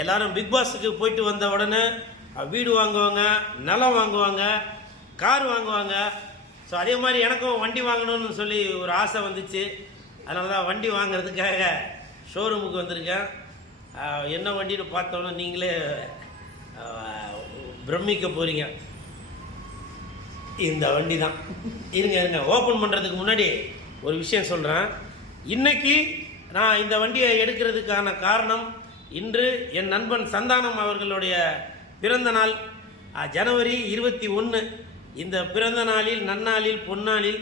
எல்லாரும் பிக் பாஸுக்கு போயிட்டு வந்த உடனே வீடு வாங்குவாங்க, நிலம் வாங்குவாங்க, கார் வாங்குவாங்க. ஸோ அதே மாதிரி எனக்கும் வண்டி வாங்கணும்னு சொல்லி ஒரு ஆசை வந்துச்சு. அதனால தான் வண்டி வாங்கிறதுக்காக ஷோரூமுக்கு வந்திருக்கேன். என்ன வண்டின்னு பார்த்தோன்னே நீங்களே பிரமிக்க போகிறீங்க. இந்த வண்டி தான். இருங்க ஓப்பன் பண்ணுறதுக்கு முன்னாடி ஒரு விஷயம் சொல்கிறேன். இன்றைக்கி நான் இந்த வண்டியை எடுக்கிறதுக்கான காரணம், இன்று என் நண்பன் சந்தானம் அவர்களுடைய பிறந்த நாள், ஜனவரி 21. இந்த பிறந்த நாளில், நன்னாளில், பொன்னாளில்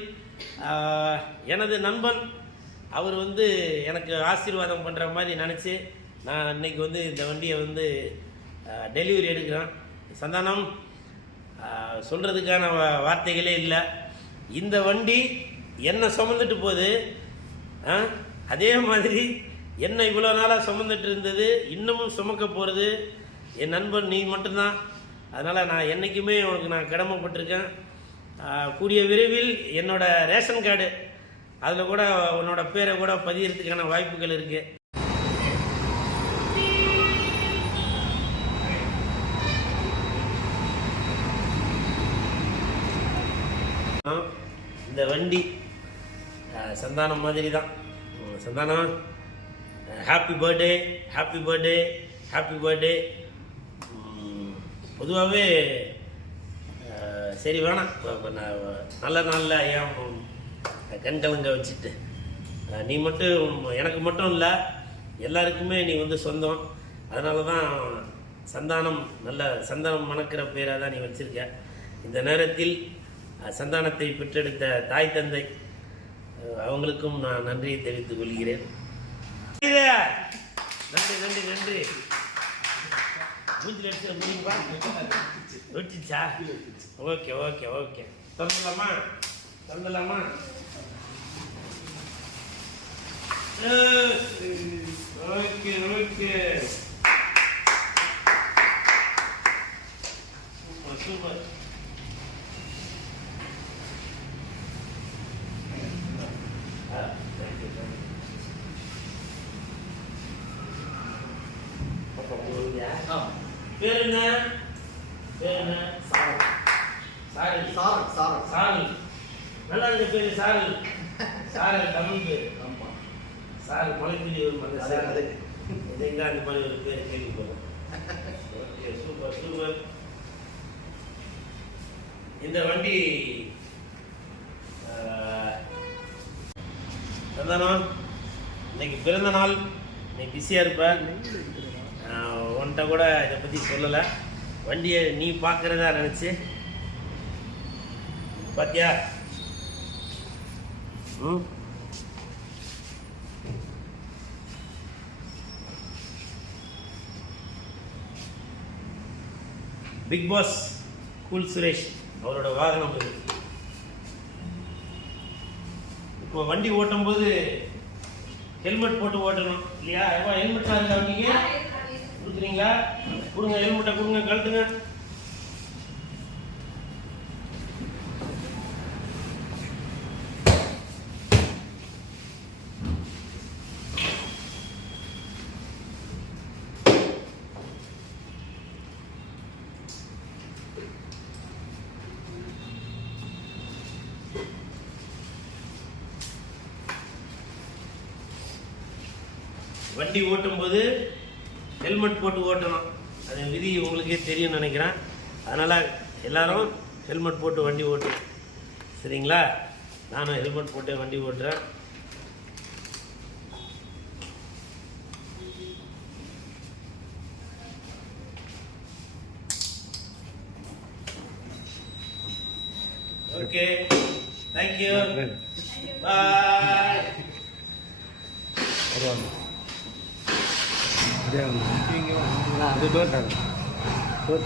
எனது நண்பன் அவர் எனக்கு ஆசீர்வாதம் பண்ணுற மாதிரி நினச்சி நான் இன்றைக்கி இந்த வண்டியை டெலிவரி எடுக்கிறேன். சந்தானம், சொல்கிறதுக்கான வார்த்தைகளே இல்லை. இந்த வண்டி என்னை சுமந்துட்டு போகுது, அதே மாதிரி என்னை இவ்வளோ நாளாக சுமந்துட்டு இருந்தது, இன்னமும் சுமக்க போகிறது என் நண்பன் நீ மட்டும்தான். அதனால் நான் என்றைக்குமே உனக்கு நான் கடமைப்பட்டிருக்கேன். கூடிய விரைவில் என்னோட ரேஷன் கார்டு அதில் கூட உன்னோட பேரை கூட பதியறதுக்கான வாய்ப்புகள் இருக்குது. இந்த வண்டி சந்தானம் மாதிரி தான். Santhanam, happy birthday, happy birthday, happy birthday. பொதுவாகவே சரி வேணாம், நல்ல நாளில் ஏன் கண்கலங்க வச்சுட்டு, நீ மட்டும் எனக்கு மட்டும் இல்லை எல்லாருக்குமே நீ சொந்தம். அதனால தான் சந்தானம், நல்ல சந்தானம் மணக்கிற பேராக தான் நீ வச்சுருக்க. இந்த நேரத்தில் சந்தானத்தை பெற்றெடுத்த தாய் தந்தை அவங்களுக்கும் நான் நன்றியை தெரிவித்துக் கொள்கிறேன். நன்றி நன்றி நன்றி. வெட்டிச்சா? ஓகே ஓகே ஓகே, தந்துடலாமா? தந்துடலாமா? Okay okay, super super. பேர் என்ன? பேர் என்ன? சாரல். சாரல் சாரல் சாரல் சாரல். நல்லா இருந்த பேர் சாரல். சாரல் தமிழ் பேர். ஆமாம், சாரல் மலைப்பிடி ஒரு மந்த சாரல். இதைங்க அந்த மாதிரி ஒரு பேர் கேள்விப்படும். Okay, super super. இந்த வண்டி சந்தானம், இன்னைக்கு பிறந்த நாள், நீ பிஸியாக இருப்ப, உன்கிட்ட கூட இதை பற்றி சொல்லலை. வண்டியை நீ பார்க்குறதா நினச்சி பார்த்தியா? பிக் பாஸ் கூல் சுரேஷ் அவரோட வாகனம் இது. இப்போ வண்டி ஓட்டும் போது ஹெல்மெட் போட்டு ஓட்டணும் இல்லையா? எவ்வளோ ஹெல்மெட்டாக இருக்கா வண்டிங்க? கொடுக்குறீங்களா? கொடுங்க, ஹெல்மெட்டை கொடுங்க, கழட்டுங்க. வண்டி ஓட்டும்போது ஹெல்மெட் போட்டு ஓட்டணும், அது விதி உங்களுக்கே தெரியும்னு நினைக்கிறேன். அதனால் எல்லாரும் ஹெல்மெட் போட்டு வண்டி ஓட்டணும், சரிங்களா? நானும் ஹெல்மெட் போட்டு வண்டி ஓட்டுறேன். ஓகே, தேங்க்யூ, பாய். Dia, itu dua kan, dua.